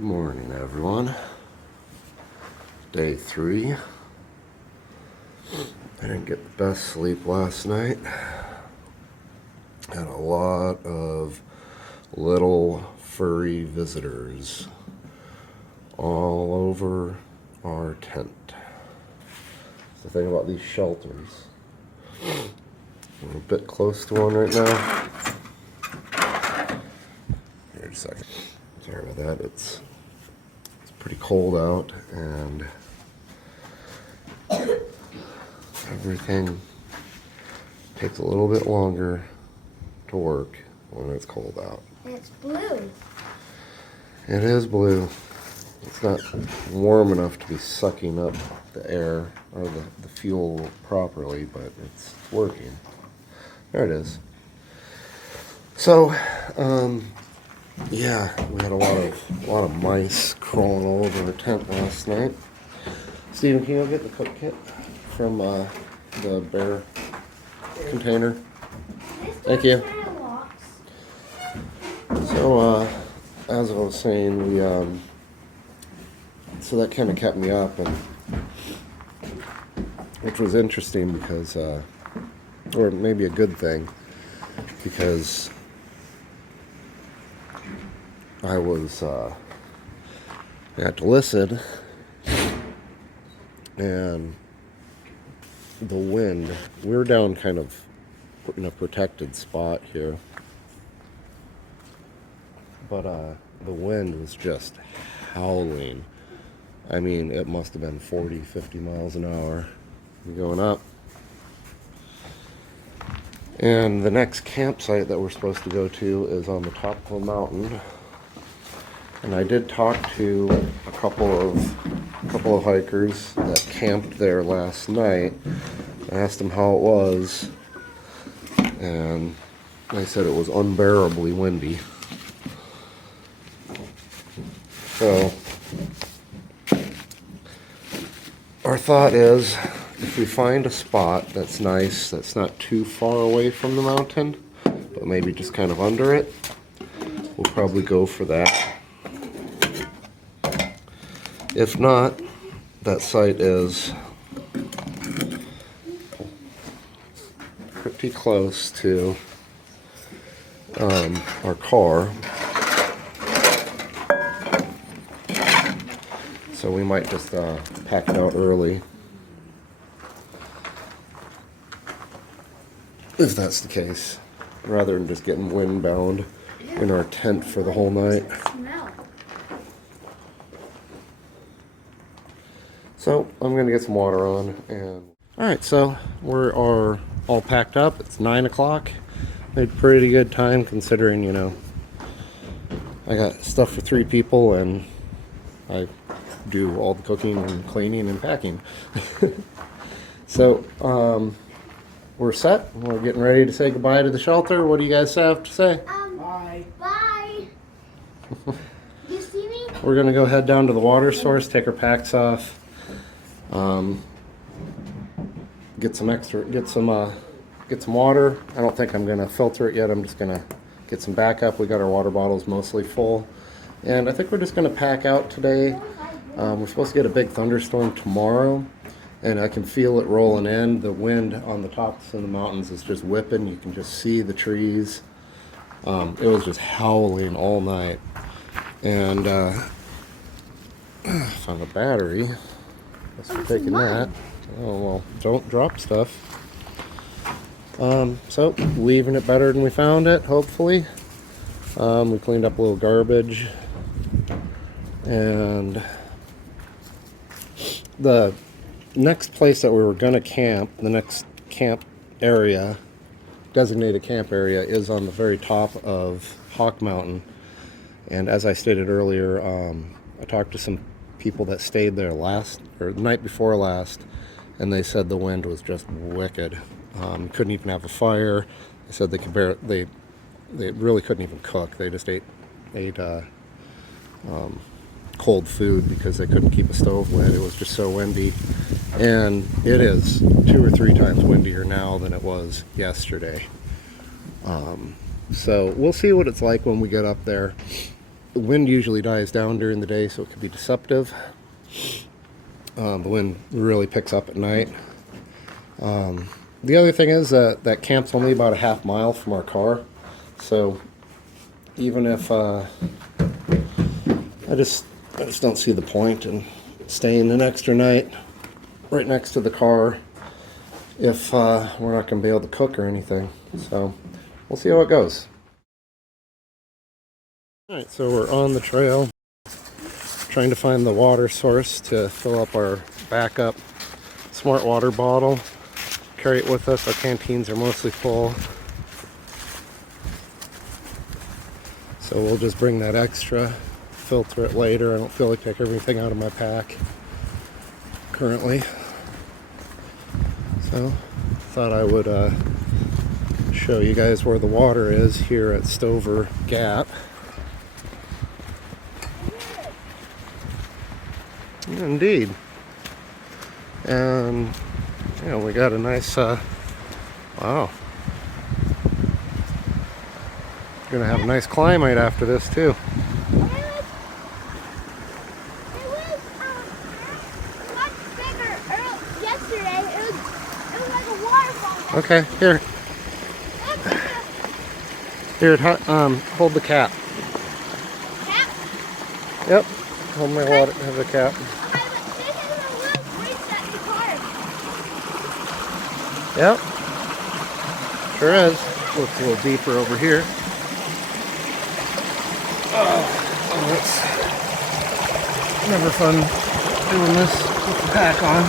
Good morning, everyone. Day 3. I didn't get the best sleep last night. Had a lot of little furry visitors all over our tent. That's the thing about these shelters. We're a bit close to one right now. Here a second. Sorry about that. It's pretty cold out, and everything takes a little bit longer to work when it's cold out. And it's blue. It is blue. It's not warm enough to be sucking up the air or the fuel properly, but it's working. There it is. So, yeah, we had a lot of mice crawling all over our tent last night. Steven, can you go get the cook kit from the bear container? Thank you. So, as I was saying, so that kind of kept me up, and which was interesting because, or maybe a good thing, because I had to listen, and the wind, we're down kind of in a protected spot here, but the wind was just howling. I mean, it must have been 40, 50 miles an hour going up. And the next campsite that we're supposed to go to is on the top of a mountain. And I did talk to a couple of hikers that camped there last night. I asked them how it was, and they said it was unbearably windy. So our thought is, if we find a spot that's nice, that's not too far away from the mountain, but maybe just kind of under it, we'll probably go for that. If not, that site is pretty close to our car, so we might just pack it out early, if that's the case, rather than just getting windbound in our tent for the whole night. So I'm gonna get some water on, and all right, so we are all packed up. It's 9 o'clock. Made pretty good time considering, you know, I got stuff for 3 people and I do all the cooking and cleaning and packing. So we're set. We're getting ready to say goodbye to the shelter. What do you guys have to say? Bye. Bye. You see me? We're gonna go head down to the water source, take our packs off, get some water. I don't think I'm gonna filter it yet. I'm just gonna get some backup. We got our water bottles mostly full, and I think we're just gonna pack out today. We're supposed to get a big thunderstorm tomorrow, and I can feel it rolling in. The wind on the tops of the mountains is just whipping. You can just see the trees. It was just howling all night, and found a battery. Guess we're taking that. Oh well, don't drop stuff. So leaving it better than we found it, hopefully. We cleaned up a little garbage, and the next place that we were gonna camp, the next camp area, designated camp area, is on the very top of Hawk Mountain. And as I stated earlier, I talked to some people that stayed there the night before last, and they said the wind was just wicked. Couldn't even have a fire. They said they really couldn't even cook. They just ate cold food because they couldn't keep a stove lit. It was just so windy, and it is 2 or 3 times windier now than it was yesterday. So we'll see what it's like when we get up there. The wind usually dies down during the day, so it could be deceptive. The wind really picks up at night. The other thing is that camp's only about a half mile from our car, so even if I just don't see the point in staying an extra night right next to the car if we're not going to be able to cook or anything. So we'll see how it goes. Alright, so we're on the trail trying to find the water source to fill up our backup smart water bottle. Carry it with us. Our canteens are mostly full, so we'll just bring that extra, filter it later. I don't feel like taking everything out of my pack currently, so thought I would show you guys where the water is here at Hightower Gap. Indeed. And yeah, we got a nice wow, gonna have a nice climate after this too. It was much bigger yesterday. It was like a waterfall. Okay, here, hold the cap. Cap? Yep, hold my water, have the cap. Yep, sure is. Looks a little deeper over here. Oh, it's never fun doing this with the pack on.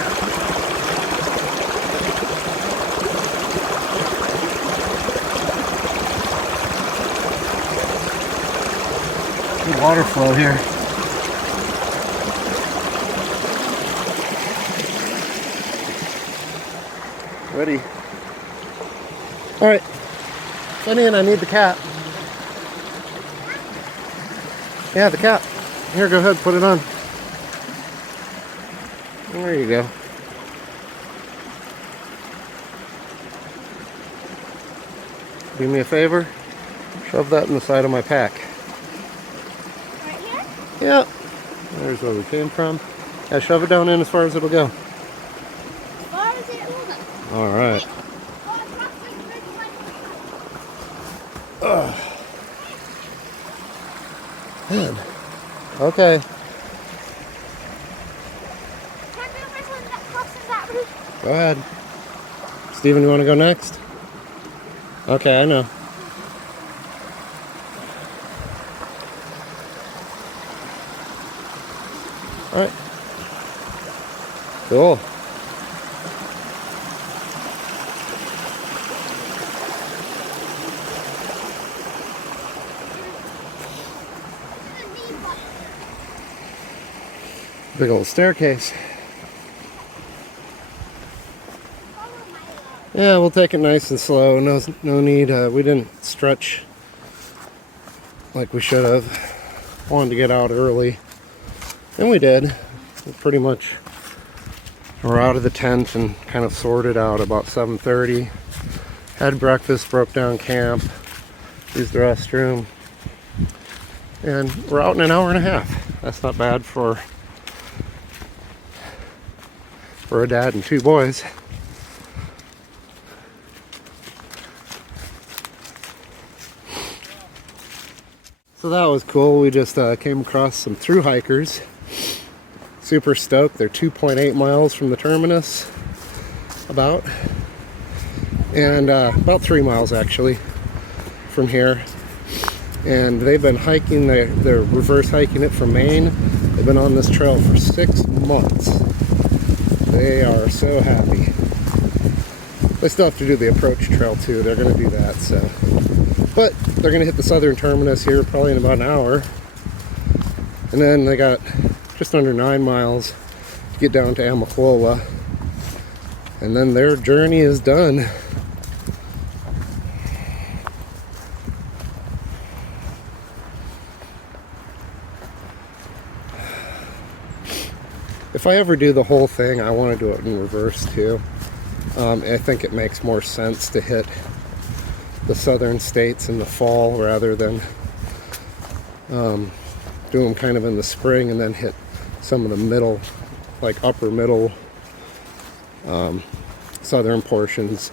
Good water flow here. Ready. Alright. Sunny, and I need the cap. Yeah, the cap. Here, go ahead, put it on. There you go. Do me a favor. Shove that in the side of my pack. Right here? Yeah. There's where we came from. Yeah, shove it down in as far as it'll go. All right. Man. Okay. Go ahead. Steven, you want to go next? Okay, I know. All right. Cool. Big old staircase. Yeah, we'll take it nice and slow. No need. We didn't stretch like we should have. Wanted to get out early, and we did. We pretty much were out of the tent and kind of sorted out about 7:30. Had breakfast, broke down camp, used the restroom, and we're out in an hour and a half. That's not bad for a dad and two boys. So that was cool. We just came across some thru hikers. Super stoked. They're 2.8 miles from the terminus, about, and about 3 miles actually from here. And they've been hiking. They're reverse hiking it from Maine. They've been on this trail for 6 months. They are so happy. They still have to do the approach trail too. They're going to do that. So, but they're going to hit the southern terminus here probably in about an hour, and then they got just under 9 miles to get down to Amaqua, and then their journey is done. If I ever do the whole thing, I want to do it in reverse too. I think it makes more sense to hit the southern states in the fall rather than do them kind of in the spring and then hit some of the middle, like upper middle southern portions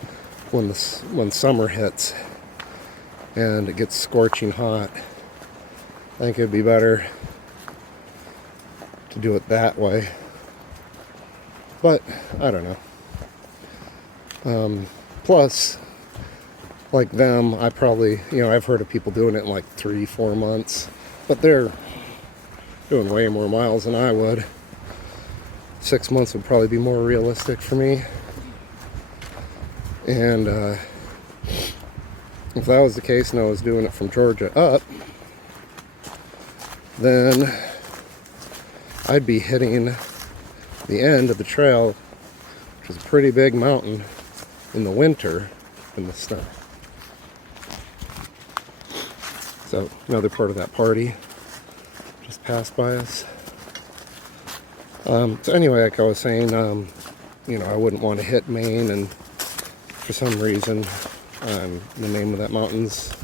when summer hits and it gets scorching hot. I think it'd be better to do it that way, but I don't know. Plus, like them, I probably, I've heard of people doing it in like 3-4 months, but they're doing way more miles than I would. 6 months would probably be more realistic for me. And if that was the case and I was doing it from Georgia up, then I'd be hitting the end of the trail, which is a pretty big mountain, in the winter in the snow. So another part of that party just passed by us. So anyway, like I was saying, I wouldn't want to hit Maine, and for some reason, the name of that mountain's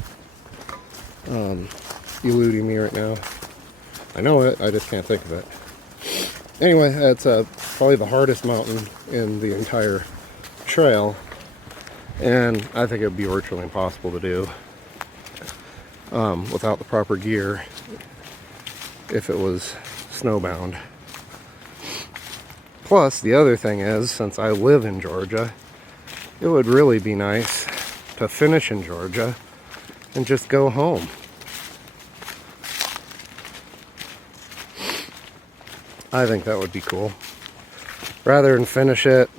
eluding me right now. I know it, I just can't think of it. Anyway, that's probably the hardest mountain in the entire trail, and I think it would be virtually impossible to do without the proper gear if it was snowbound. Plus, the other thing is, since I live in Georgia, it would really be nice to finish in Georgia and just go home. I think that would be cool. Rather than finish it,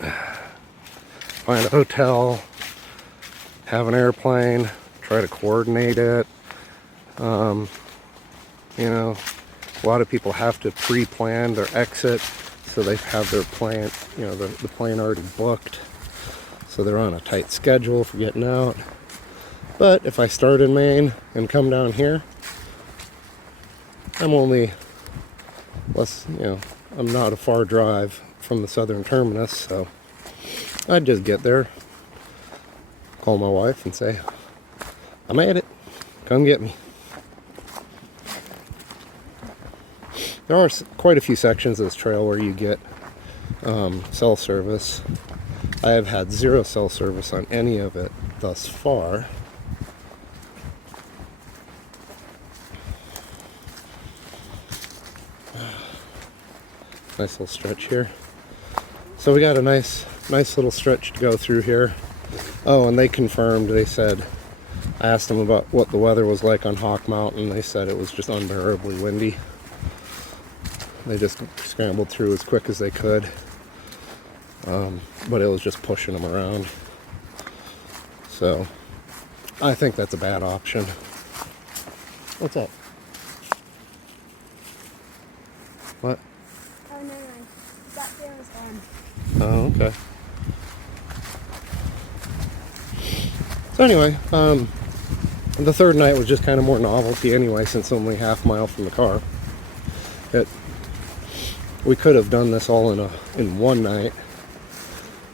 find a hotel, have an airplane, try to coordinate it. A lot of people have to pre-plan their exit, so they have their plan, the plane already booked. So they're on a tight schedule for getting out. But if I start in Maine and come down here, I'm only I'm not a far drive from the southern terminus, so I'd just get there, call my wife and say, I made it, come get me. There are quite a few sections of this trail where you get cell service. I have had 0 cell service on any of it thus far. Nice little stretch here. So we got a nice little stretch to go through here. Oh, and they confirmed, they said, I asked them about what the weather was like on Hawk Mountain. They said it was just unbearably windy. They just scrambled through as quick as they could. But it was just pushing them around. So I think that's a bad option. What's that? What? Oh, never mind. That bear was gone. Oh, okay. So anyway, the third night was just kind of more novelty anyway, since only half a mile from the car. We could have done this all in one night,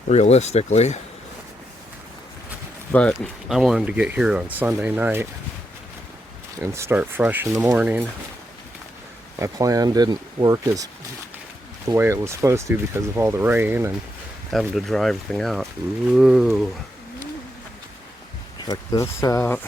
realistically, but I wanted to get here on Sunday night and start fresh in the morning. My plan didn't work as the way it was supposed to because of all the rain and having to dry everything out. Ooh. Check this out.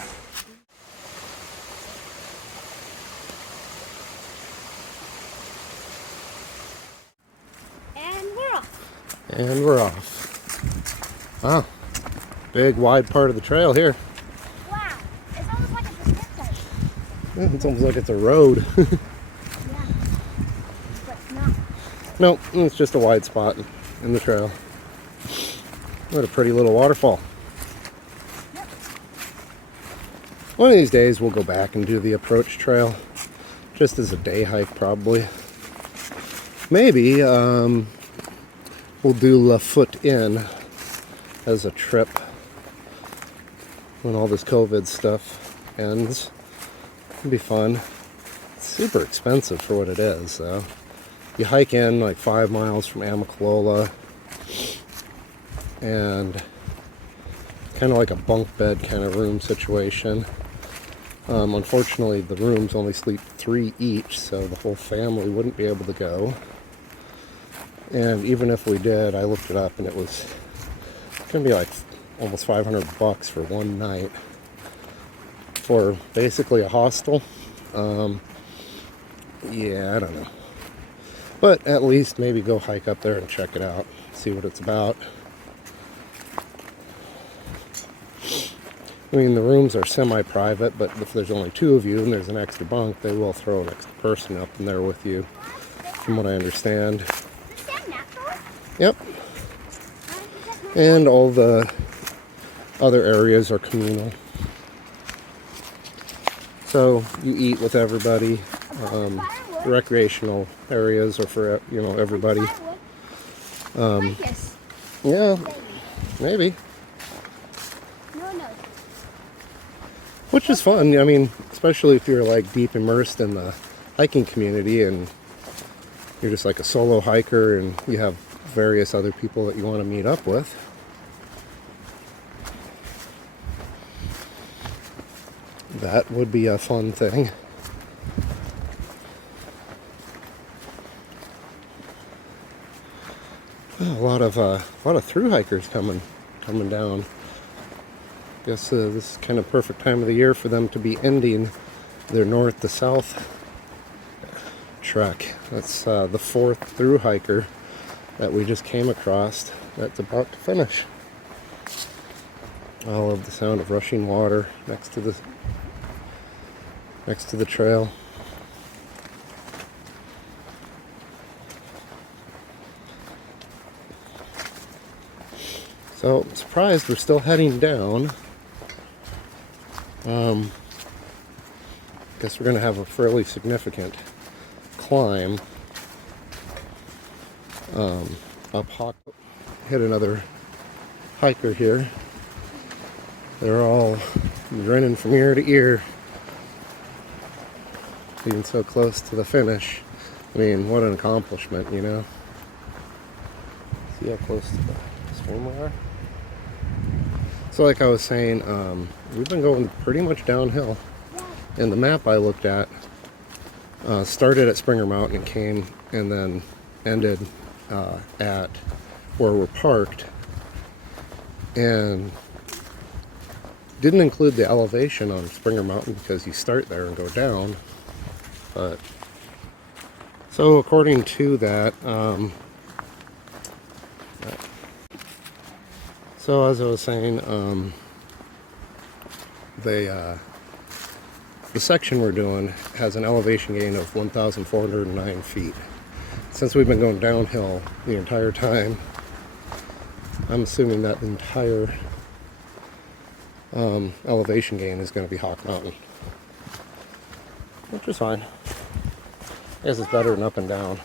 And we're off. Wow. Big, wide part of the trail here. Wow. It's almost like it's a skip site. Yeah, it's almost like it's a road. Yeah. But it's not. Nope, it's just a wide spot in the trail. What a pretty little waterfall. Yep. One of these days we'll go back and do the approach trail. Just as a day hike, probably. Maybe, we'll do La Foot Inn as a trip when all this COVID stuff ends. It'll be fun. It's super expensive for what it is, though. You hike in like 5 miles from Amicalola, and kind of like a bunk bed kind of room situation. Unfortunately, the rooms only sleep 3 each, so the whole family wouldn't be able to go. And even if we did, I looked it up and it was going to be like almost $500 for one night for basically a hostel. Yeah, I don't know. But at least maybe go hike up there and check it out, see what it's about. I mean, the rooms are semi-private, but if there's only 2 of you and there's an extra bunk, they will throw an extra person up in there with you, from what I understand. Is that natural? Yep. And all the other areas are communal. So you eat with everybody. Recreational areas are for, you know, everybody. Yeah, maybe. Which is fun. I mean, especially if you're like deep immersed in the hiking community and you're just like a solo hiker and you have various other people that you want to meet up with. That would be a fun thing. A lot of thru hikers coming down. Guess this is kind of perfect time of the year for them to be ending their north to south trek. That's the 4th thru hiker that we just came across that's about to finish. I love the sound of rushing water next to the trail. So I'm surprised we're still heading down. Guess we're going to have a fairly significant climb up Hawk. Hit another hiker here. They're all grinning from ear to ear, being so close to the finish. I mean, what an accomplishment, you know? See how close to the stream we are? So like I was saying, we've been going pretty much downhill. And the map I looked at started at Springer Mountain and came and then ended at where we're parked. And didn't include the elevation on Springer Mountain because you start there and go down. But so according to that, so as I was saying, the section we're doing has an elevation gain of 1,409 feet. Since we've been going downhill the entire time, I'm assuming that the entire elevation gain is going to be Hawk Mountain, which is fine. I guess it's better than up and down.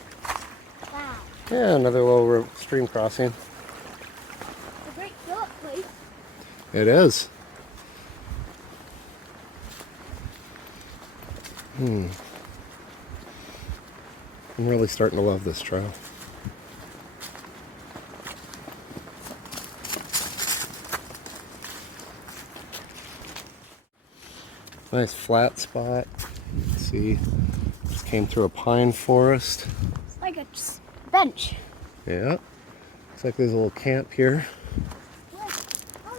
Wow. Yeah, another little stream crossing. A great fill-up place. It is. I'm really starting to love this trail. Nice flat spot. Let's see, just came through a pine forest. It's like a bench. Yeah, looks like there's a little camp here. Where?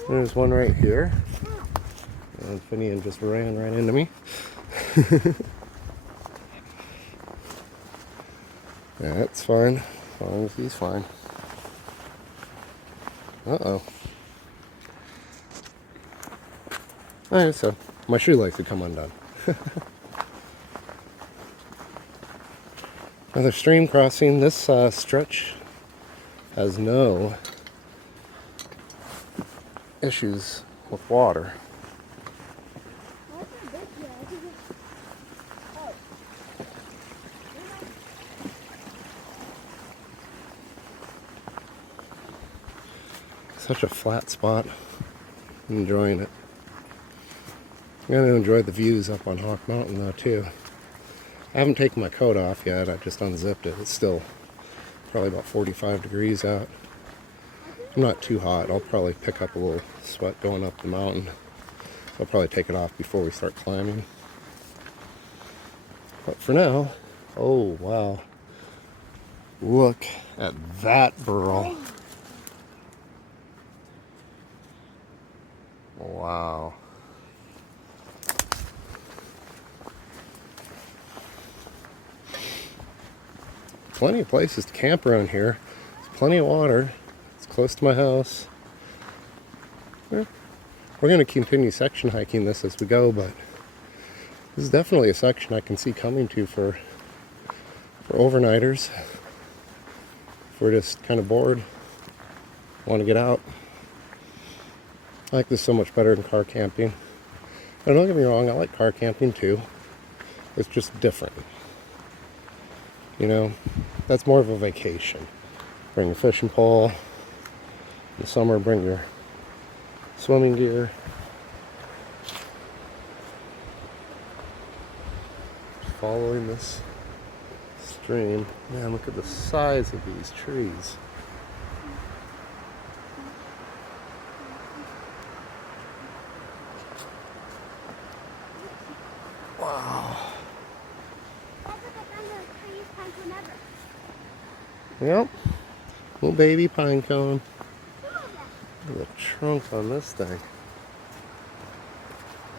Oh, There's one right here. yeah. And Finian just ran right into me. That's fine, as long as he's fine. Uh-oh. Alright, so my shoelace had come undone. Another stream crossing. This stretch has no issues with water. Such a flat spot. I'm enjoying it. I'm going to enjoy the views up on Hawk Mountain though too. I haven't taken my coat off yet. I just unzipped it. It's still probably about 45 degrees out. I'm not too hot. I'll probably pick up a little sweat going up the mountain. I'll probably take it off before we start climbing. But for now, oh wow. Look at that burl. Wow. Plenty of places to camp around here. There's plenty of water. It's close to my house. We're going to continue section hiking this as we go, but this is definitely a section I can see coming to for overnighters. If we're just kind of bored, want to get out. I like this so much better than car camping. And don't get me wrong, I like car camping too. It's just different. You know, that's more of a vacation. Bring your fishing pole. In the summer, bring your swimming gear. Following this stream. Man, look at the size of these trees. Wow. That's like I found the tiniest pine cone ever. Yep. Little baby pine cone. Look at that. Look at the trunk on this thing.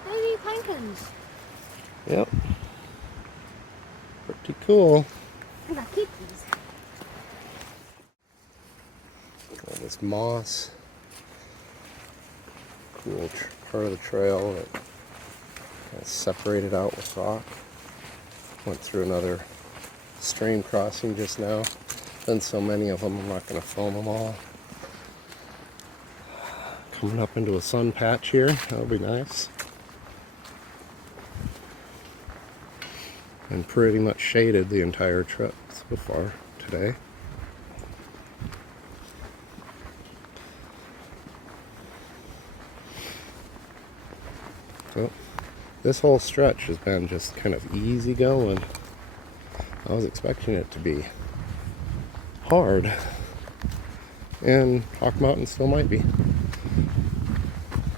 Baby pine cones. Yep. Pretty cool. I'm gonna keep these. All this moss. Cool part of the trail that kind of separated out with rock. Went through another stream crossing just now. Been so many of them, I'm not going to film them all. Coming up into a sun patch here. That'll be nice. And pretty much shaded the entire trip so far today. So this whole stretch has been just kind of easy going. I was expecting it to be hard, and Hawk Mountain still might be.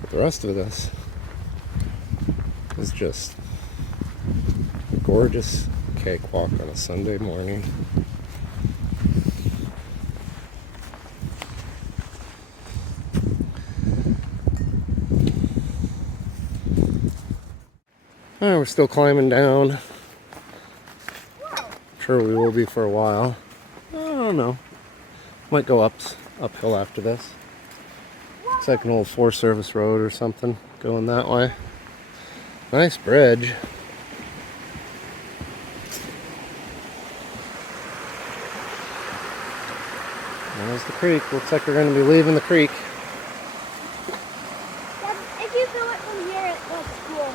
But the rest of this is just a gorgeous cakewalk on a Sunday morning. Oh, we're still climbing down. Whoa. Sure we will be for a while. I don't know. Might go uphill after this. It's like an old Forest Service road or something going that way. Nice bridge. There's the creek. Looks like we're going to be leaving the creek. Dad, if you fill it from here, it looks cool.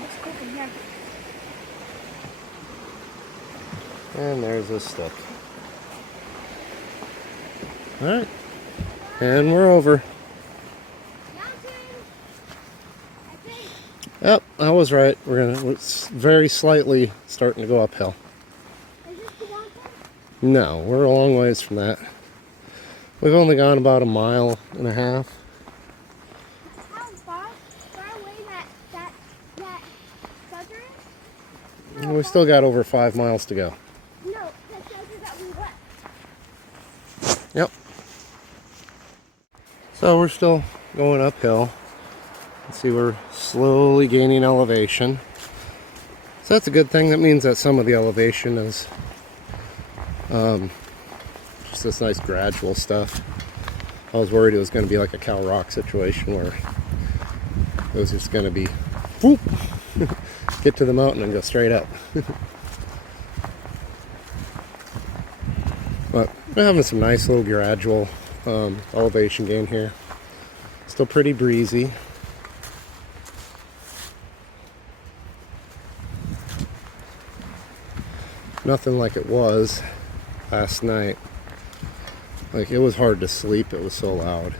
Looks cool from here. And there's a stick. Alright. And we're over. Mountain. I think. Yep, I was right. It's very slightly starting to go uphill. Is this the mountain? No, we're a long ways from that. We've only gone about 1.5 miles. How far away that sucker is? We've still got over 5 miles to go. No, that sucker that we left. Yep. So we're still going uphill. Let's see, we're slowly gaining elevation. So that's a good thing. That means that some of the elevation is just this nice gradual stuff. I was worried it was going to be like a Cow Rock situation where it was just going to be whoop, get to the mountain and go straight up. But we're having some nice little gradual elevation gain here. Still pretty breezy. Nothing like it was last night. Like, it was hard to sleep, it was so loud.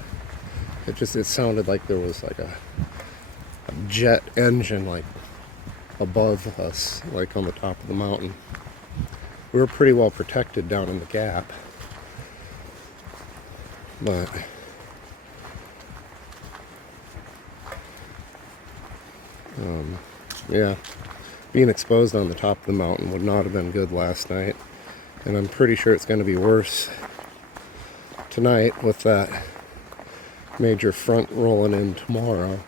It sounded like there was like a jet engine like above us, like on the top of the mountain. We were pretty well protected down in the gap, but Yeah, being exposed on the top of the mountain would not have been good last night. And I'm pretty sure it's going to be worse tonight with that major front rolling in tomorrow.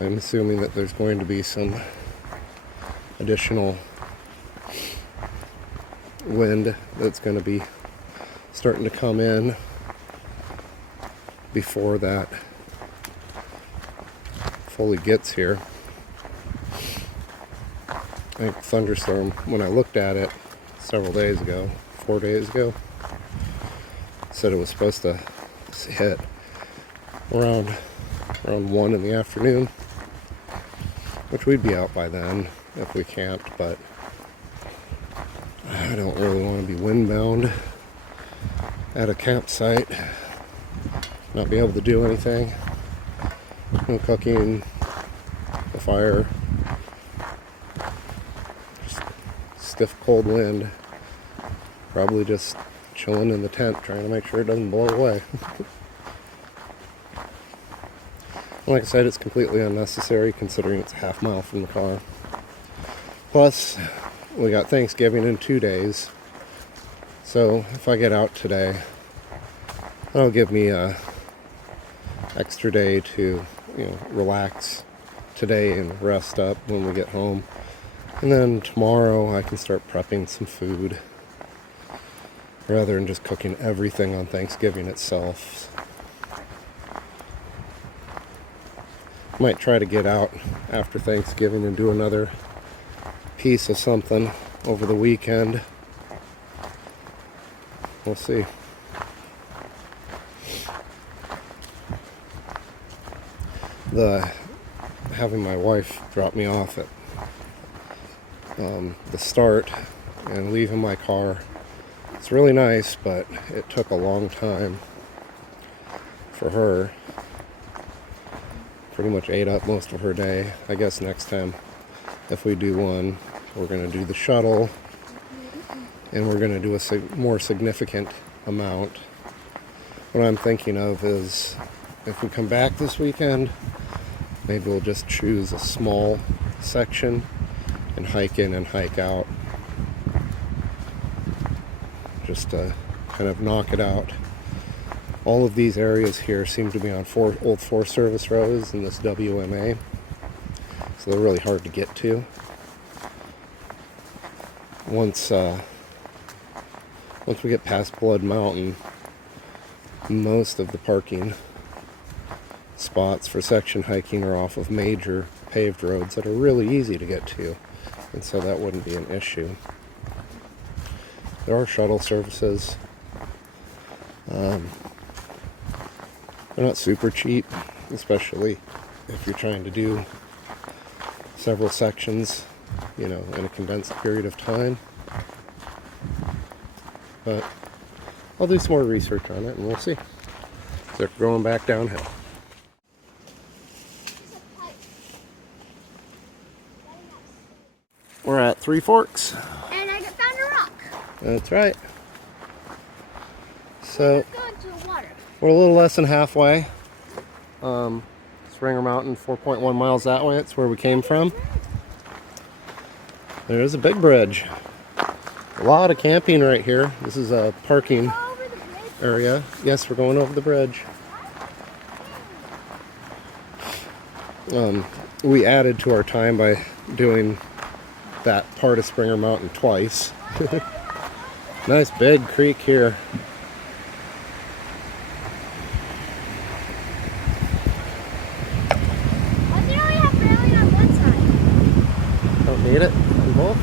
I'm assuming that there's going to be some additional wind that's going to be starting to come in before that fully gets here. I think thunderstorm, when I looked at it several days ago, 4 days ago, said it was supposed to hit around 1 in the afternoon, which we'd be out by then if we camped, but I don't really want to be windbound at a campsite, not be able to do anything. No cooking, the fire, just stiff cold wind. Probably just chilling in the tent trying to make sure it doesn't blow away. Like I said, it's completely unnecessary considering it's a half mile from the car. Plus, we got Thanksgiving in 2 days. So if I get out today, that'll give me a extra day to, relax today and rest up when we get home. And then tomorrow I can start prepping some food rather than just cooking everything on Thanksgiving itself. Might try to get out after Thanksgiving and do another piece of something over the weekend. We'll see. Having my wife drop me off at the start and leaving my car, it's really nice, but it took a long time for her. Pretty much ate up most of her day. I guess next time, if we do one, we're going to do the shuttle, and we're going to do a more significant amount. What I'm thinking of is, if we come back this weekend, maybe we'll just choose a small section and hike in and hike out, just to kind of knock it out. All of these areas here seem to be on old Forest Service roads in this WMA, so they're really hard to get to. Once we get past Blood Mountain, most of the parking spots for section hiking are off of major paved roads that are really easy to get to, and so that wouldn't be an issue. There are shuttle services. They're not super cheap, especially if you're trying to do several sections, in a condensed period of time. But I'll do some more research on it and we'll see. So we're going back downhill. We're at Three Forks. And I found a rock. That's right. So Let's go into the water. we're a little less than halfway. Springer Mountain, 4.1 miles that way. That's where we came from. There's a big bridge. A lot of camping right here. This is a parking Go over the bridge. area. Yes, we're going over the bridge. We added to our time by doing that part of Springer Mountain twice. Nice big creek here. Why do you only have railing on one side? Don't need it on both.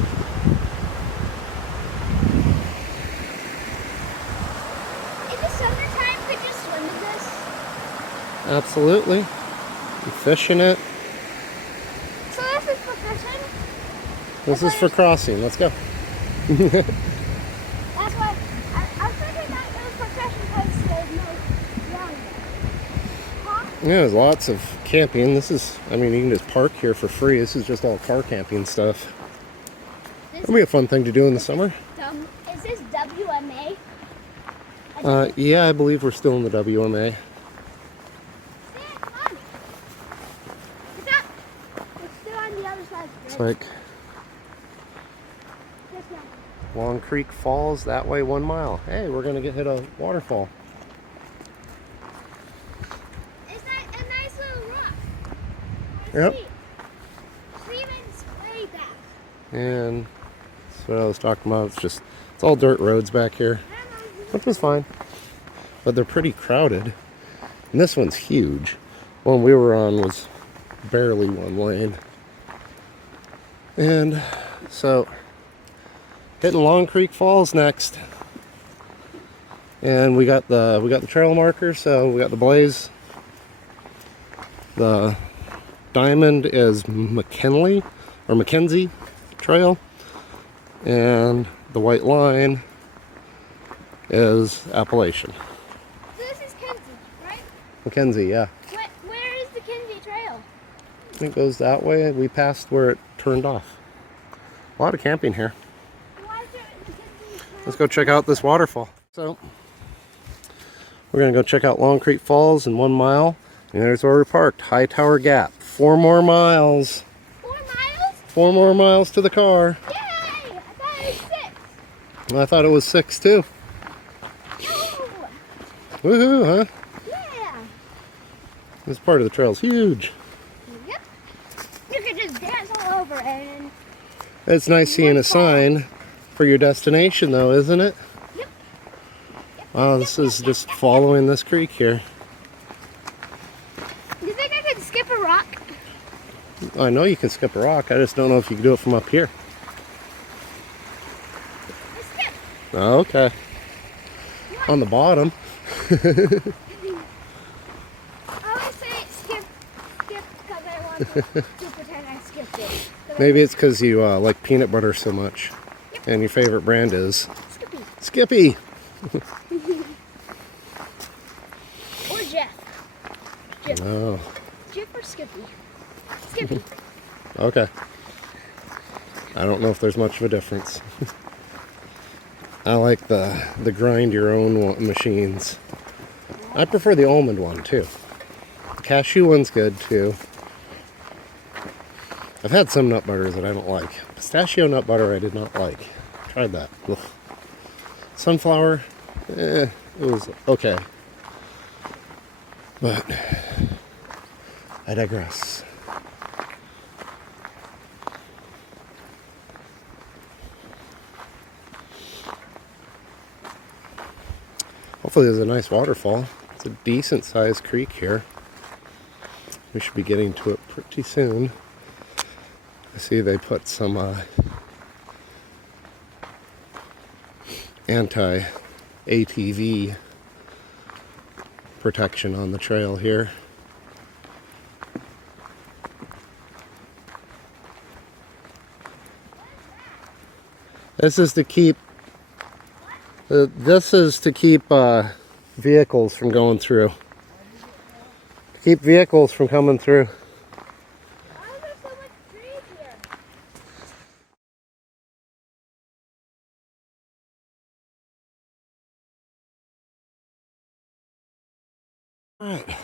In the summertime, could you swim in this? Absolutely. You fishing it. So this is for fishing? This is for crossing. Let's go. That's why I was thinking that it was for fishing because there's no ground there. Huh? Yeah, there's lots of camping. This is, you can just park here for free. This is just all car camping stuff. It'll be a fun thing to do in the summer. Is this WMA? Yeah, I believe we're still in the WMA. Come on. It's up. We're still It's like Long Creek Falls, that way 1 mile. Hey, we're gonna hit a waterfall. It's a nice little rock. Yep. See even way back. And that's what I was talking about. It's all dirt roads back here, which was fine. But they're pretty crowded. And this one's huge. One we were on was barely 1 lane. And so hitting Long Creek Falls next. And we got the trail markers, so we got the blaze. The diamond is McKinley or Mackenzie Trail. And the white line is Appalachian. So this is Kenzie, right? Mackenzie, yeah. Where is the Kenzie Trail? It goes that way. We passed where it turned off. A lot of camping here. Why is there the Kenzie Trail? Let's go check out this waterfall. So we're gonna go check out Long Creek Falls in 1 mile. And there's where we're parked, Hightower Gap. 4 more miles. 4 miles? 4 more miles to the car. Yay! I thought it was 6. I thought it was 6 too. No! Woohoo, huh? Yeah! This part of the trail's huge. Yep. You could just dance all over it and... It's nice seeing a sign for your destination though, isn't it? Yep. Wow, this is just following this creek here. You think I could skip a rock? I know you can skip a rock. I just don't know if you can do it from up here. Let's skip. Oh, okay. On the bottom. I always say skip because I want to pretend I skipped it. But Maybe it's because you like peanut butter so much. And your favorite brand is Skippy. Skippy. Or Jeff. Jeff. Oh, Jeff or Skippy? Skippy. okay. I don't know if there's much of a difference. I like the grind your own machines. I prefer the almond one too. The cashew one's good too. I've had some nut butters that I don't like. Pistachio nut butter I did not like. Tried that. Ugh. Sunflower, it was okay. But I digress. Hopefully there's a nice waterfall. It's a decent sized creek here. We should be getting to it pretty soon. I see they put some anti-ATV protection on the trail here. This is to keep vehicles from going through. To keep vehicles from coming through. Why are there so much trees here? Alright.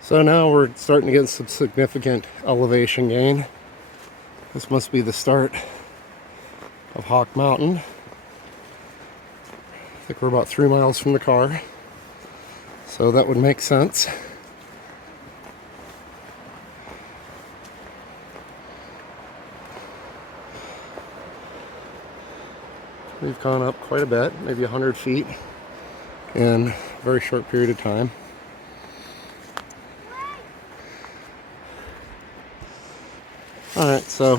So now we're starting to get some significant elevation gain. This must be the start of Hawk Mountain. I think we're about 3 miles from the car. So that would make sense. We've gone up quite a bit, maybe 100 feet in a very short period of time. Alright, so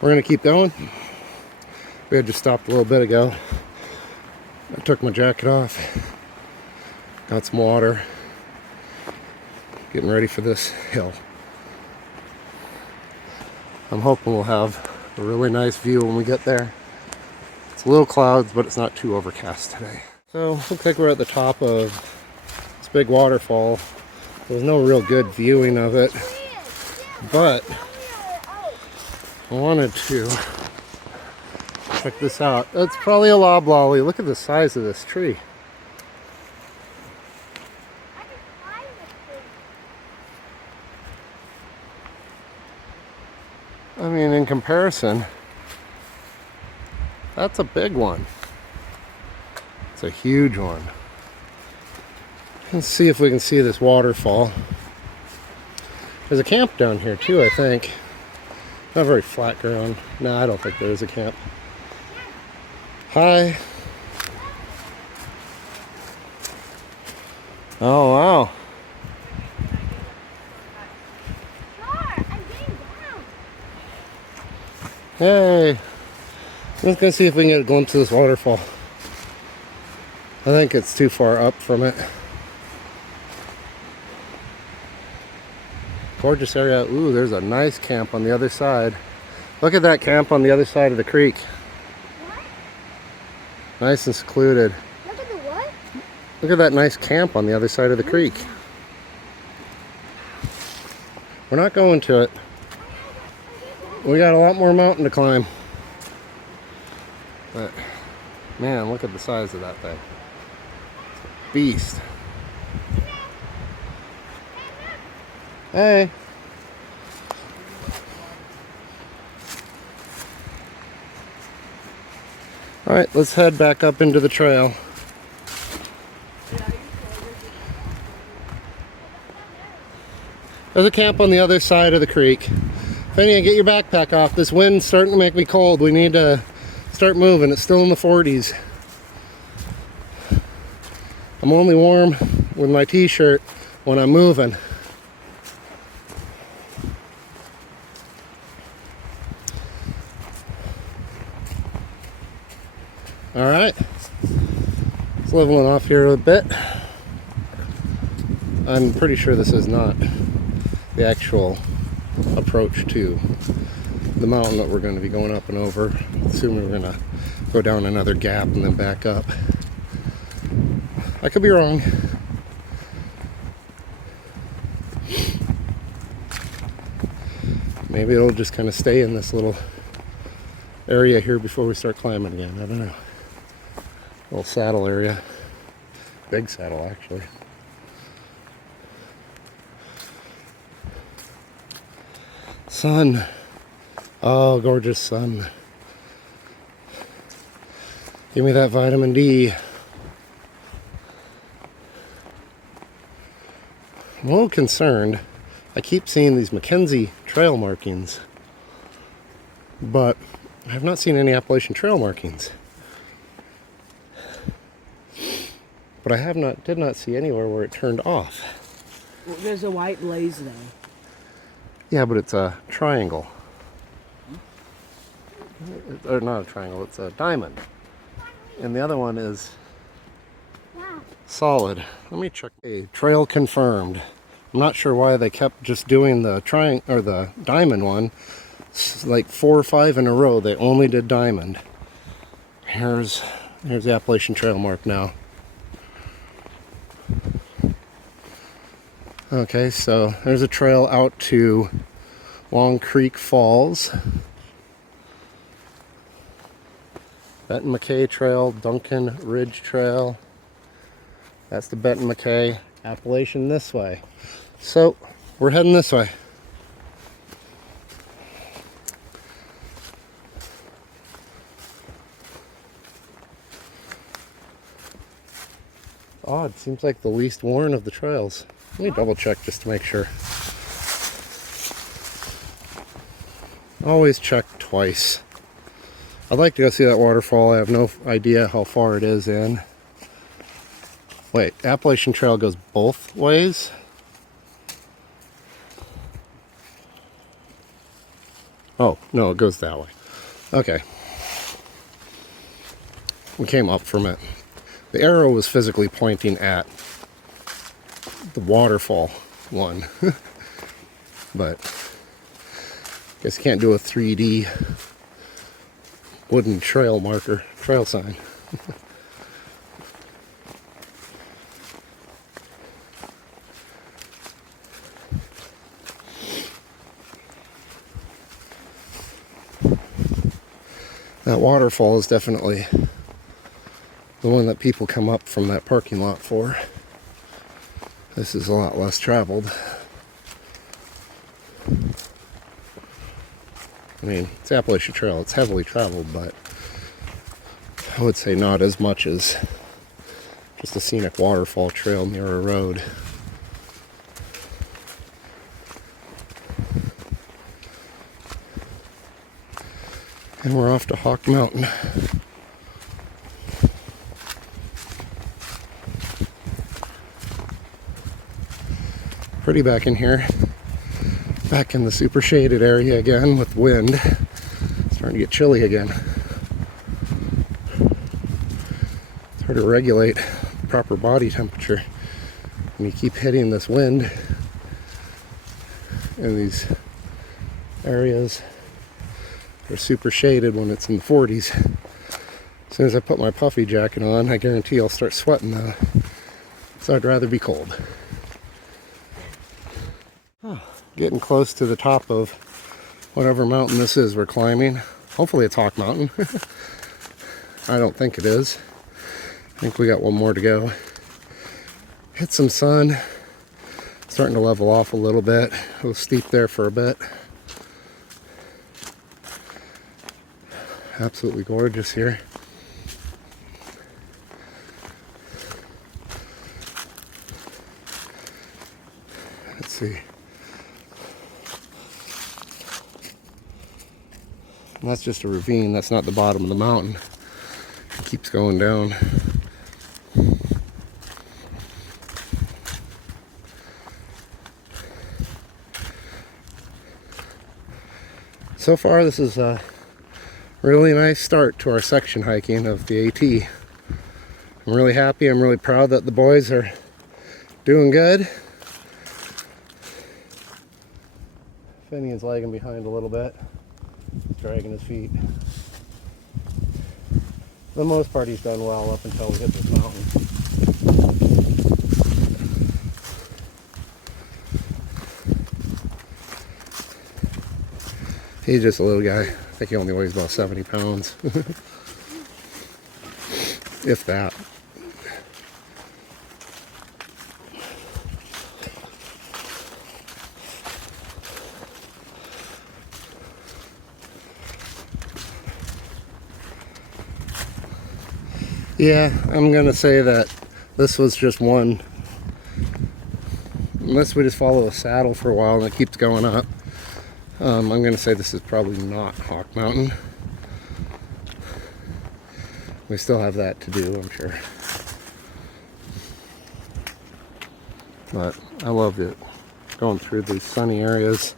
we're going to keep going. We had just stopped a little bit ago. I took my jacket off, got some water, getting ready for this hill. I'm hoping we'll have a really nice view when we get there. It's a little clouds, but it's not too overcast today. So, looks like we're at the top of this big waterfall. There's no real good viewing of it, but I wanted to check this out. It's probably a loblolly. Look at the size of this tree. I can climb this I mean, in comparison, that's a big one. It's a huge one. Let's see if we can see this waterfall. There's a camp down here too, I think. Not very flat ground. No, I don't think there is a camp. Hi. Oh, wow. I'm getting down. Hey. Let's go see if we can get a glimpse of this waterfall. I think it's too far up from it. Gorgeous area. Ooh, there's a nice camp on the other side. Look at that camp on the other side of the creek. What? Nice and secluded. Look at the what? Look at that nice camp on the other side of the creek. We're not going to it. We got a lot more mountain to climb. But, man, look at the size of that thing. It's a beast. Hey. All right, let's head back up into the trail. There's a camp on the other side of the creek. Fanny, get your backpack off. This wind's starting to make me cold. We need to start moving. It's still in the 40s. I'm only warm with my t-shirt when I'm moving. All right, it's leveling off here a bit. I'm pretty sure this is not the actual approach to the mountain that we're going to be going up and over. Assuming we're going to go down another gap and then back up. I could be wrong. Maybe it'll just kind of stay in this little area here before we start climbing again. I don't know. Little saddle area. Big saddle, actually. Sun. Oh, gorgeous sun. Give me that vitamin D. I'm a little concerned. I keep seeing these Mackenzie trail markings, but I have not seen any Appalachian trail markings. But I did not see anywhere where it turned off. Well, there's a white blaze though. Yeah, but it's a triangle. Or not a triangle, it's a diamond. And the other one is solid. Let me check. A trail confirmed. I'm not sure why they kept just doing the triangle or the diamond one. It's like 4 or 5 in a row. They only did diamond. Here's the Appalachian Trail mark now. Okay, so there's a trail out to Long Creek Falls. Benton McKay Trail, Duncan Ridge Trail. That's the Benton McKay. Appalachian this way. So we're heading this way. Odd, seems like the least worn of the trails. Let me double check just to make sure. Always check twice. I'd like to go see that waterfall. I have no idea how far it is in. Wait, Appalachian Trail goes both ways? Oh, no, it goes that way. Okay. We came up from it. The arrow was physically pointing at the waterfall one. But I guess you can't do a 3D wooden trail marker, trail sign. That waterfall is definitely the one that people come up from that parking lot for. This is a lot less traveled. I mean, it's Appalachian Trail. It's heavily traveled, but I would say not as much as just a scenic waterfall trail near a road. And we're off to Hawk Mountain. Pretty back in here. Back in the super shaded area again with wind. It's starting to get chilly again. It's hard to regulate proper body temperature when you keep hitting this wind in these areas. They're super shaded when it's in the 40s. As soon as I put my puffy jacket on, I guarantee I'll start sweating though. So I'd rather be cold. Oh, getting close to the top of whatever mountain this is we're climbing. Hopefully it's Hawk Mountain. I don't think it is. I think we got one more to go. Hit some sun. Starting to level off a little bit. It was steep there for a bit. Absolutely gorgeous here. Let's see. And that's just a ravine. That's not the bottom of the mountain. It keeps going down. So far, this is a really nice start to our section hiking of the AT. I'm really happy. I'm really proud that the boys are doing good. Finney is lagging behind a little bit. He's dragging his feet. For the most part, he's done well up until we hit this mountain. He's just a little guy. I think he only weighs about 70 pounds. If that. Yeah, I'm gonna say that this was just one. Unless we just follow a saddle for a while and it keeps going up. I'm going to say this is probably not Hawk Mountain. We still have that to do, I'm sure. But I love it. Going through these sunny areas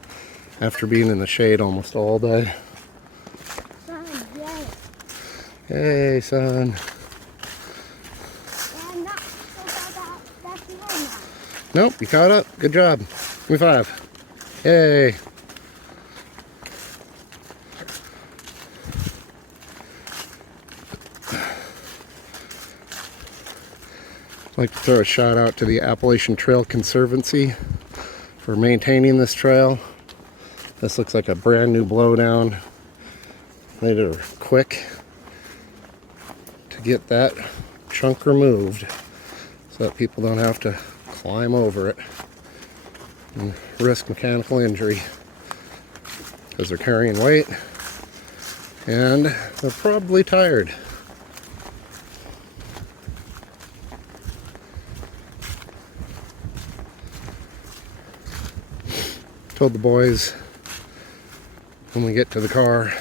after being in the shade almost all day. Son, yay. Hey, son. And not so bad that's behind now. Nope, you caught up. Good job. Give me 5. Yay. I'd like to throw a shout out to the Appalachian Trail Conservancy for maintaining this trail. This looks like a brand new blowdown. They did it quick to get that chunk removed so that people don't have to climb over it and risk mechanical injury because they're carrying weight and they're probably tired. Told the boys when we get to the car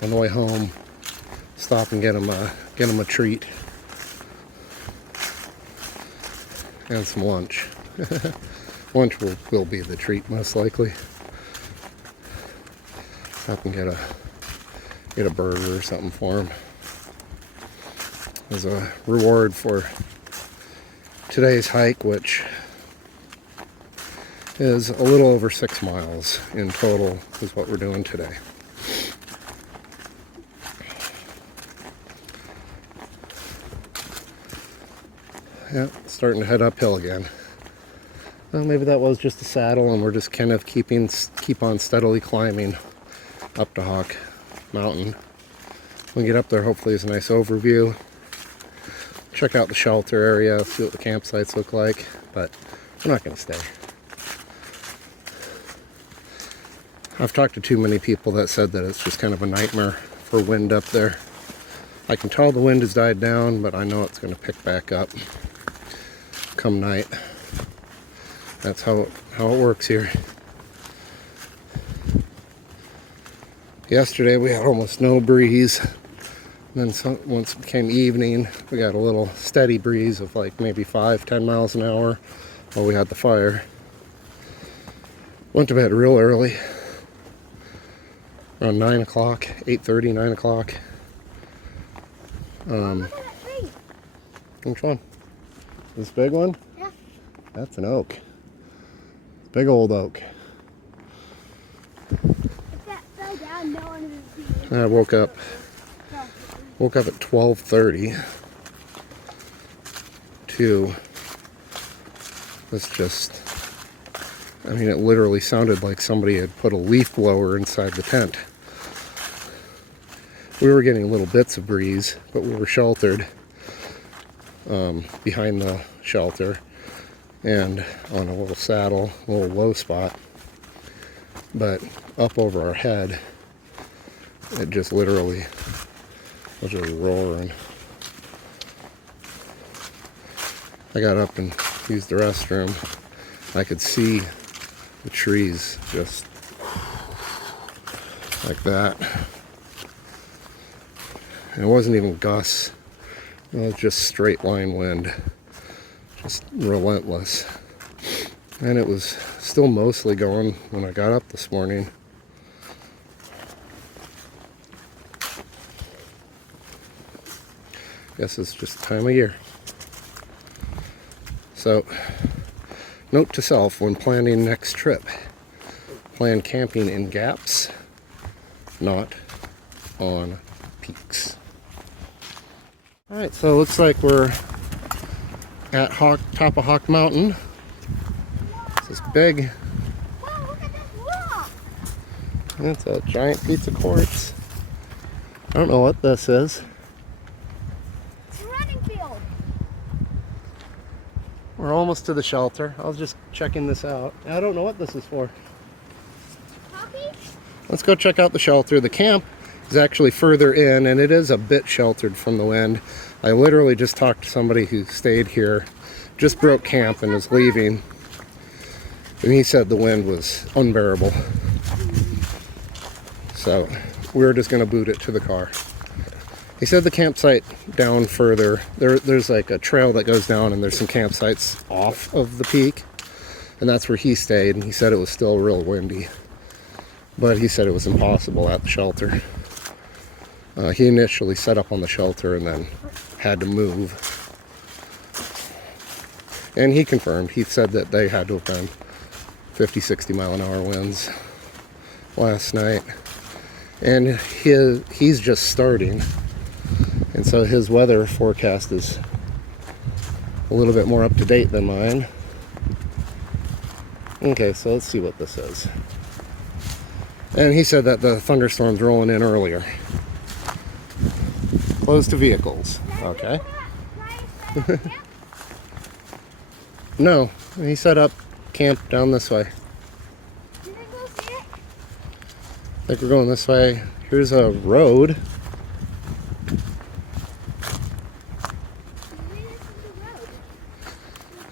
on the way home, stop and get them a treat and some lunch. Lunch will be the treat most likely. Stop and get a burger or something for them as a reward for today's hike, which is a little over 6 miles in total is what we're doing today. Yeah, starting to head uphill again. Well, maybe that was just a saddle and we're just kind of keep on steadily climbing up to Hawk Mountain. When we get up there, hopefully it's a nice overview. Check out the shelter area, see what the campsites look like, but we're not going to stay. I've talked to too many people that said that it's just kind of a nightmare for wind up there. I can tell the wind has died down, but I know it's going to pick back up come night. That's how it works here. Yesterday we had almost no breeze. And then once it became evening, we got a little steady breeze of like maybe 5-10 miles an hour while we had the fire. Went to bed real early, around 9 o'clock, 8:30, 9 o'clock. Look at that tree. Which one? This big one? Yeah. That's an oak. Big old oak. If that fell down, no one would be. I woke up at 12:30 to this just, I mean, it literally sounded like somebody had put a leaf blower inside the tent. We were getting little bits of breeze, but we were sheltered behind the shelter and on a little saddle, a little low spot. But up over our head, it just literally was just roaring. I got up and used the restroom. I could see the trees just like that. And it wasn't even gusts. It was just straight line wind. Just relentless. And it was still mostly going when I got up this morning. Guess it's just the time of year. So, note to self when planning next trip. Plan camping in gaps, not on peaks. Alright, so it looks like we're at top of Hawk Mountain. It's this big, Wow, look at this rock. it's a giant piece of quartz. I don't know what this is. It's a running field. We're almost to the shelter. I was just checking this out. I don't know what this is for. Poppy? Let's go check out the shelter. The camp is actually further in, and it is a bit sheltered from the wind. I literally just talked to somebody who stayed here, just broke camp and is leaving, and he said the wind was unbearable. So we're just going to boot it to the car. He said the campsite down further, there's like a trail that goes down, and there's some campsites off of the peak, and that's where he stayed, and he said it was still real windy. But he said it was impossible at the shelter. He initially set up on the shelter and then had to move. And he confirmed, he said that they had to have been 50, 60 mile an hour winds last night. And he's just starting. And so his weather forecast is a little bit more up to date than mine. Okay, so let's see what this is. And he said that the thunderstorm's rolling in earlier. Closed to vehicles. Okay. No, he set up camp down this way. Did I go see it? I think we're going this way. Here's a road. Maybe this is the road.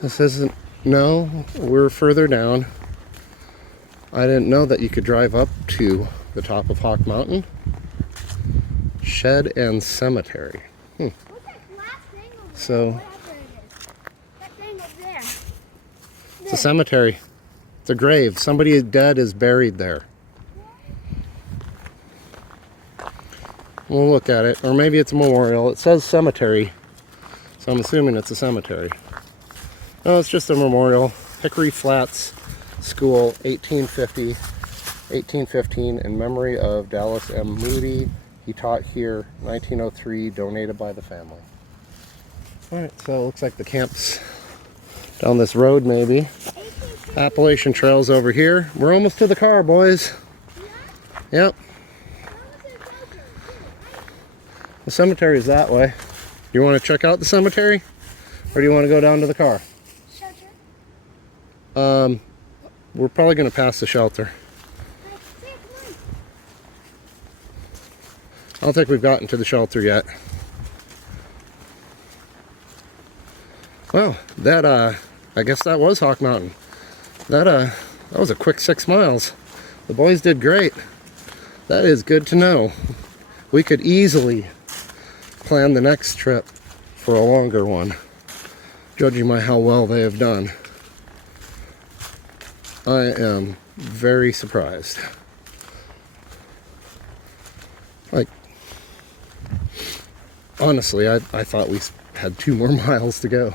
This isn't, no, we're further down. I didn't know that you could drive up to the top of Hawk Mountain. Shed and Cemetery. What's that glass thing over there? So, Whatever it is. That thing over there. it's a cemetery. It's a grave. Somebody dead is buried there. We'll look at it. Or maybe it's a memorial. It says cemetery, so I'm assuming it's a cemetery. No, it's just a memorial. Hickory Flats School, 1815, in memory of Dallas M. Moody. He taught here 1903, donated by the family. Alright, so it looks like the camp's down this road maybe. Appalachian Trail's over here. We're almost to the car, boys. Yep. The cemetery is that way. You want to check out the cemetery? Or do you want to go down to the car? Shelter. We're probably going to pass the shelter. I see a don't think we've gotten to the shelter yet. Well, that I guess that was Hawk Mountain. That was a quick 6 miles. The boys did great. That is good to know. We could easily plan the next trip for a longer one, judging by how well they have done. I am very surprised. Like, honestly, I thought we had 2 more miles to go.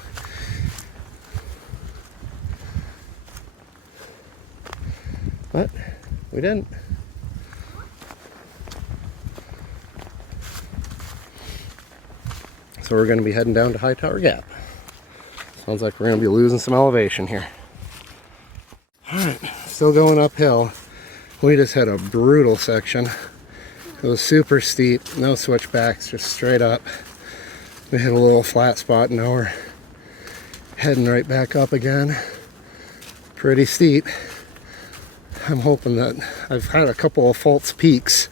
But we didn't. So we're going to be heading down to Hightower Gap. Sounds like we're going to be losing some elevation here. Alright, still going uphill. We just had a brutal section. It was super steep, no switchbacks, just straight up. We hit a little flat spot, and now we're heading right back up again. Pretty steep. I'm hoping that I've had a couple of false peaks.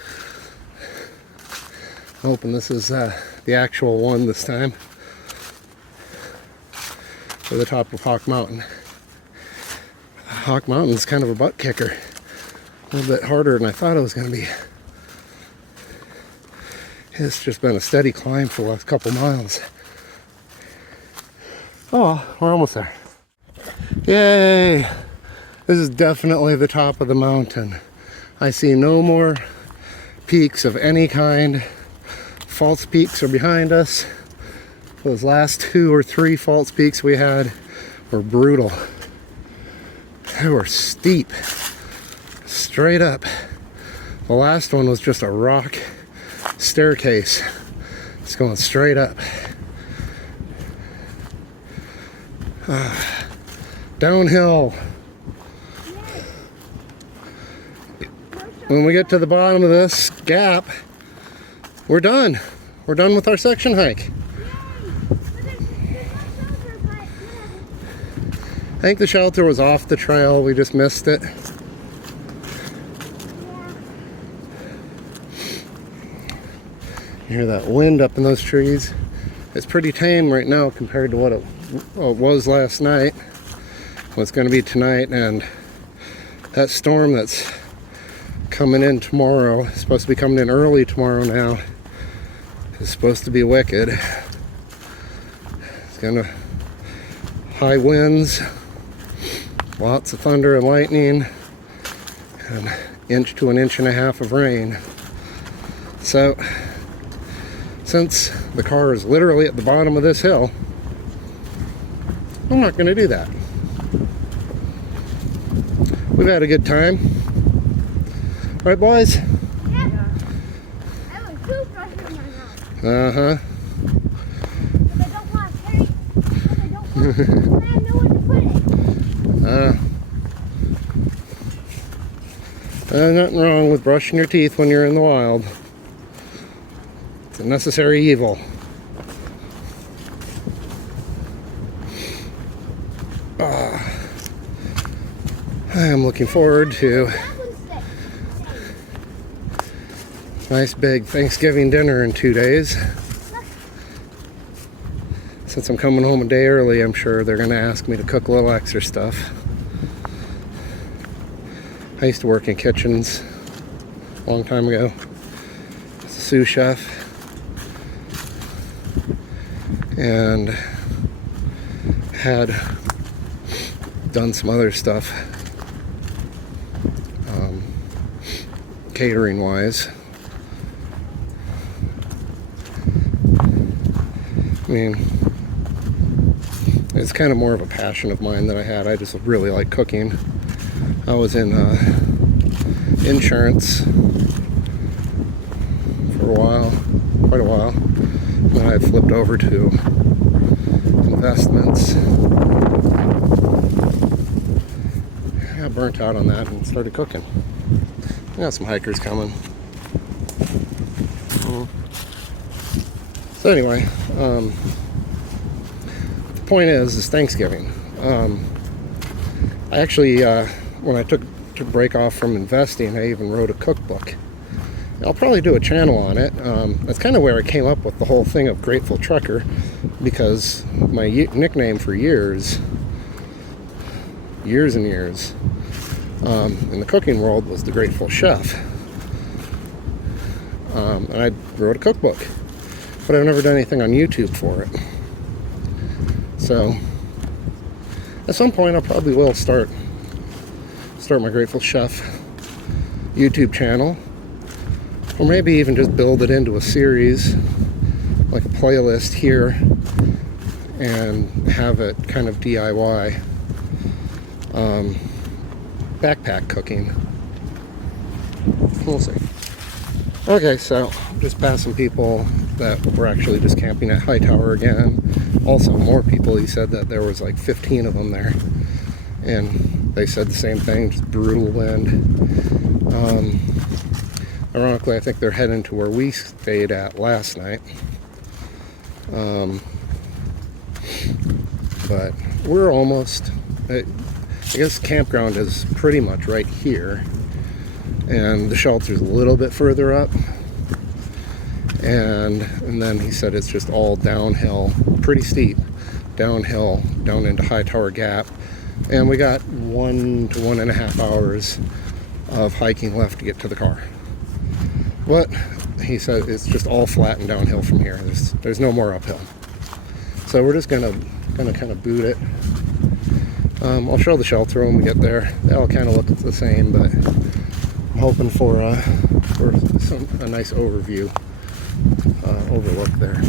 I'm hoping this is the actual one this time for the top of Hawk Mountain. Hawk Mountain's kind of a butt kicker. A little bit harder than I thought it was going to be. It's just been a steady climb for the last couple miles. Oh, we're almost there. Yay! This is definitely the top of the mountain. I see no more peaks of any kind. False peaks are behind us. Those last 2 or 3 false peaks we had were brutal. They were steep, straight up. The last one was just a rock staircase. It's going straight up. Downhill. When we get to the bottom of this gap, we're done. We're done with our section hike. I think the shelter was off the trail. We just missed it. You hear that wind up in those trees? It's pretty tame right now compared to what it was last night. What's going to be tonight, and that storm that's coming in tomorrow, is supposed to be coming in early tomorrow now, is supposed to be wicked. It's gonna high winds, lots of thunder and lightning, and an inch to an inch and a half of rain. So since the car is literally at the bottom of this hill, I'm not going to do that. We've had a good time. Right, boys? Yeah. I have a toothbrush in my mouth. Uh-huh. But I don't want to carry it. Because I don't want to. I have nowhere to put it. There's nothing wrong with brushing your teeth when you're in the wild. It's a necessary evil. I am looking forward to That one's sick. a nice big Thanksgiving dinner in 2 days. Since I'm coming home a day early, I'm sure they're going to ask me to cook a little extra stuff. I used to work in kitchens a long time ago as a sous chef, and had done some other stuff catering wise. I mean, it's kind of more of a passion of mine that I had. I just really like cooking. I was in insurance for a while, quite a while. Then I flipped over to investments. I got burnt out on that and started cooking. I got some hikers coming. So anyway, the point is Thanksgiving. I actually, when I took a break off from investing, I even wrote a cookbook. I'll probably do a channel on it. That's kind of where I came up with the whole thing of Grateful Trucker, because my nickname for years and years in the cooking world was the Grateful Chef. And I wrote a cookbook, but I've never done anything on YouTube for it. So at some point I probably will start my Grateful Chef YouTube channel, or maybe even just build it into a series, like a playlist here, and have it kind of DIY backpack cooking. We'll see. Okay, so just passing people that were actually just camping at Hightower again. Also, more people. He said that there was like 15 of them there, and they said the same thing, just brutal wind. Ironically, I think they're heading to where we stayed at last night. But we're almost, I guess campground is pretty much right here, and the shelter's a little bit further up, and then he said it's just all downhill, pretty steep downhill down into Hightower Gap, and we got 1 to 1.5 hours of hiking left to get to the car. But he said it's just all flat and downhill from here. There's no more uphill, so we're just gonna kind of boot it. I'll show the shelter when we get there. They all kind of look the same, but I'm hoping for a nice overview, overlook there.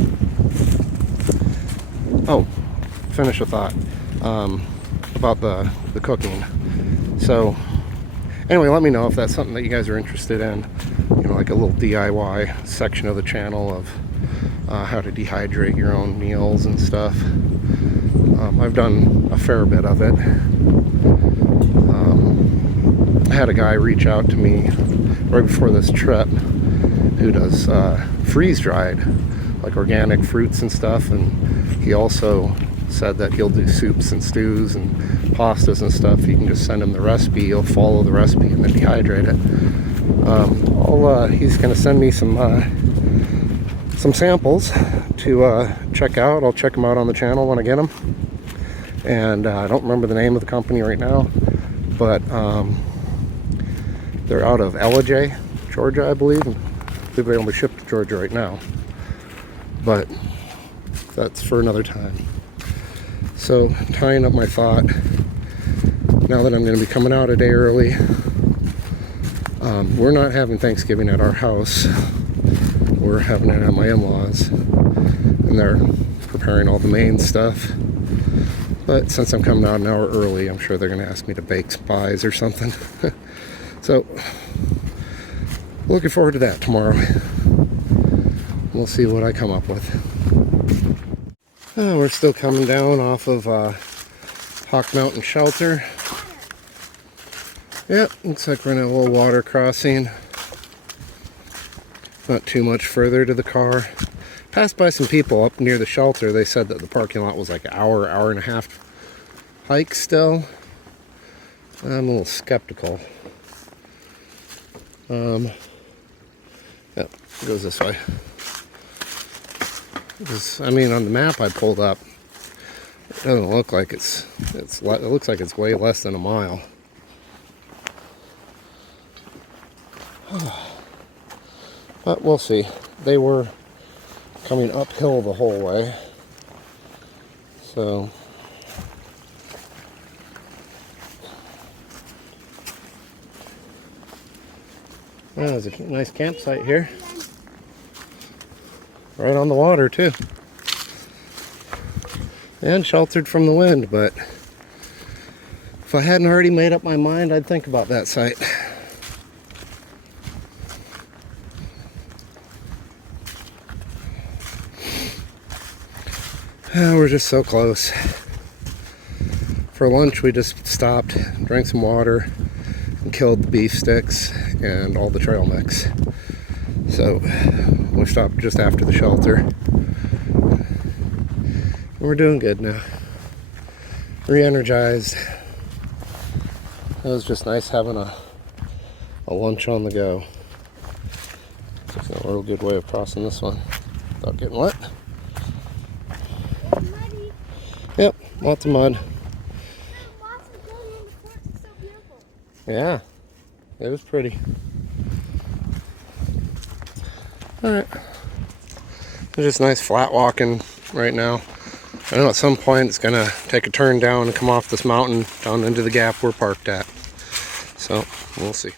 Oh, finish a thought about the cooking. So anyway, let me know if that's something that you guys are interested in. You know, like a little DIY section of the channel of how to dehydrate your own meals and stuff. I've done a fair bit of it. I had a guy reach out to me right before this trip who does freeze-dried, like organic fruits and stuff, and he also said that he'll do soups and stews and pastas and stuff. You can just send him the recipe, he'll follow the recipe and then dehydrate it. He's going to send me some samples to check out. I'll check them out on the channel when I get them. And I don't remember the name of the company right now, but they're out of Appalachian, Georgia, I believe. I believe they only ship to Georgia right now, but that's for another time. So, tying up my thought, now that I'm going to be coming out a day early, we're not having Thanksgiving at our house. We're having it at my in-laws, and they're preparing all the main stuff. But since I'm coming out an hour early, I'm sure they're going to ask me to bake some pies or something. So, looking forward to that tomorrow. We'll see what I come up with. We're still coming down off of Hawk Mountain Shelter. Yep, looks like we're in a little water crossing. Not too much further to the car. Passed by some people up near the shelter. They said that the parking lot was like an hour and a half hike still. I'm a little skeptical. Yep, it goes this way. I mean, on the map I pulled up, it doesn't look like it looks like it's way less than a mile. But we'll see. They were coming uphill the whole way, so there's a nice campsite here, right on the water too, and sheltered from the wind. But if I hadn't already made up my mind, I'd think about that site. We're just so close. For lunch, we just stopped, drank some water, and killed the beef sticks and all the trail mix. So we stopped just after the shelter. We're doing good now. Re-energized. It was just nice having a lunch on the go. Got a real good way of crossing this one without getting wet. It's muddy. Yep, lots of mud. The moss is going into forks. It's so beautiful. Yeah, it was pretty. Alright. It's just nice flat walking right now. I know at some point it's going to take a turn down and come off this mountain down into the gap we're parked at. So, we'll see.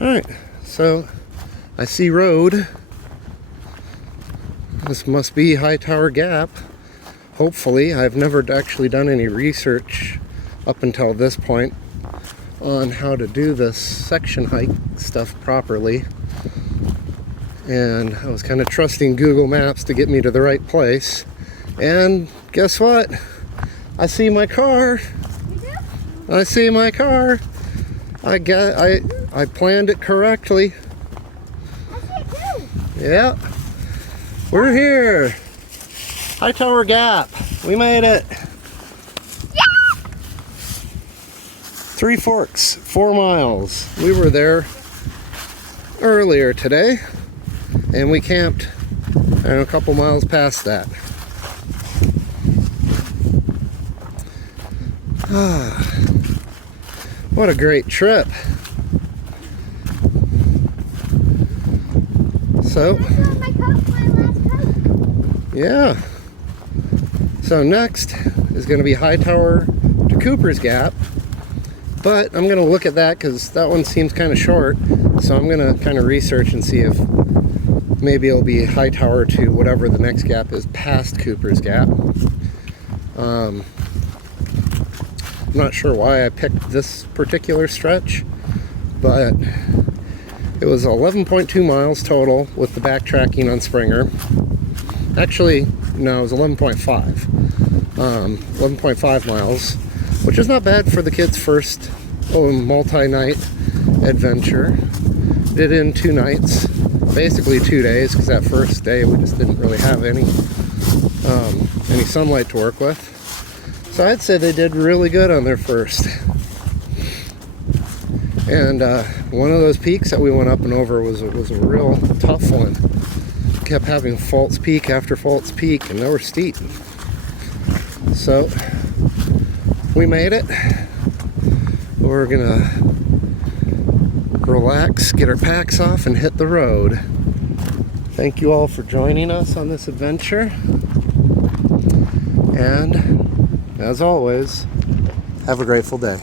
Alright, so I see road. This must be Hightower Gap. Hopefully. I've never actually done any research up until this point on how to do this section hike stuff properly. And I was kind of trusting Google Maps to get me to the right place. And guess what? I see my car. You do? I see my car. I planned it correctly. I see it too. Yeah. We're here. Hightower Gap. We made it. Yeah! 3 Forks, 4 miles. We were there earlier today, and we camped a couple miles past that. What a great trip. So, That's what my coat, my last coat. yeah. So next is going to be Hightower to Cooper's Gap. But I'm going to look at that because that one seems kind of short. So I'm going to kind of research and see if maybe it'll be Hightower to whatever the next gap is past Cooper's Gap. I'm not sure why I picked this particular stretch, but it was 11.2 miles total with the backtracking on Springer. Actually, no, it was 11.5. 11.5 miles, which is not bad for the kids' first multi-night adventure. Did it in 2 nights, basically 2 days, because that first day we just didn't really have any sunlight to work with. So I'd say they did really good on their first. And one of those peaks that we went up and over was a real tough one. Kept having false peak after false peak, and they were steep. So we made it. We're gonna relax, get our packs off, and hit the road. Thank you all for joining us on this adventure. And as always, have a grateful day.